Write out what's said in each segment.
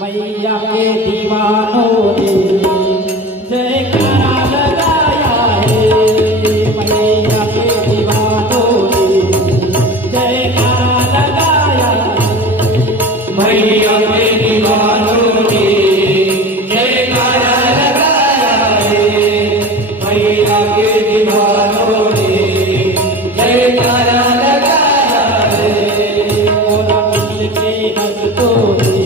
मैया के दीवानों ने जयकारा लगाया है। मैया के दीवानों ने जयकारा लगाया है। मैया के दीवानों ने जयकारा लगाया है। मैया के दीवानों ने जयकारा लगाया है। और मिल के भक्तों ने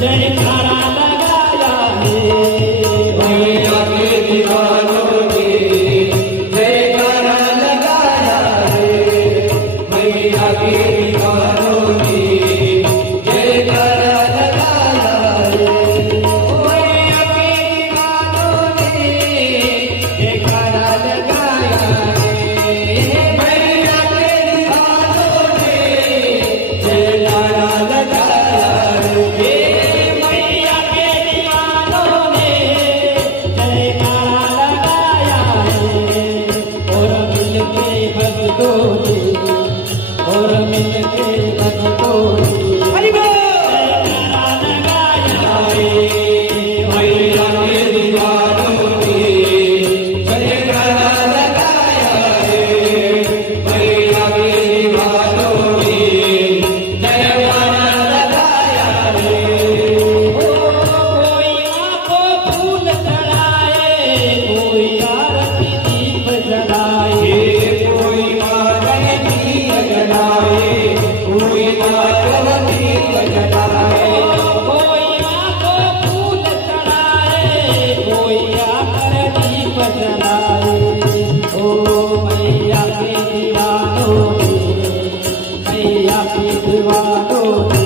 जयकारा लगाया है। मैया के दीवानों ने जयकारा लगाया है। मैया के दीवानों ने जयकारा लगाया है। मैया के दीवानों ने जयकारा लगाया है। मैया के दीवानों ने जयकारा लगाया है। मैया के दीवानों ने जयकारा लगाया है। और मिल के भक्तों ने और मिल के भक्तों ने जयकारा लगाया है। मैया के दीवानों ने जयकारा लगाया है। मैया के दीवानों ने जयकारा लगाया है। कोई आंखों फूल चढ़ाए, कोई आरती दीप जलाए। कोई मातन दीप जलाए। कोई मातन दीप जलाए। कोई आंखों फूल चढ़ाए, कोई आकर दीप जलाए। ओ मैया के दीवानों ने, मैया के दीवानों ने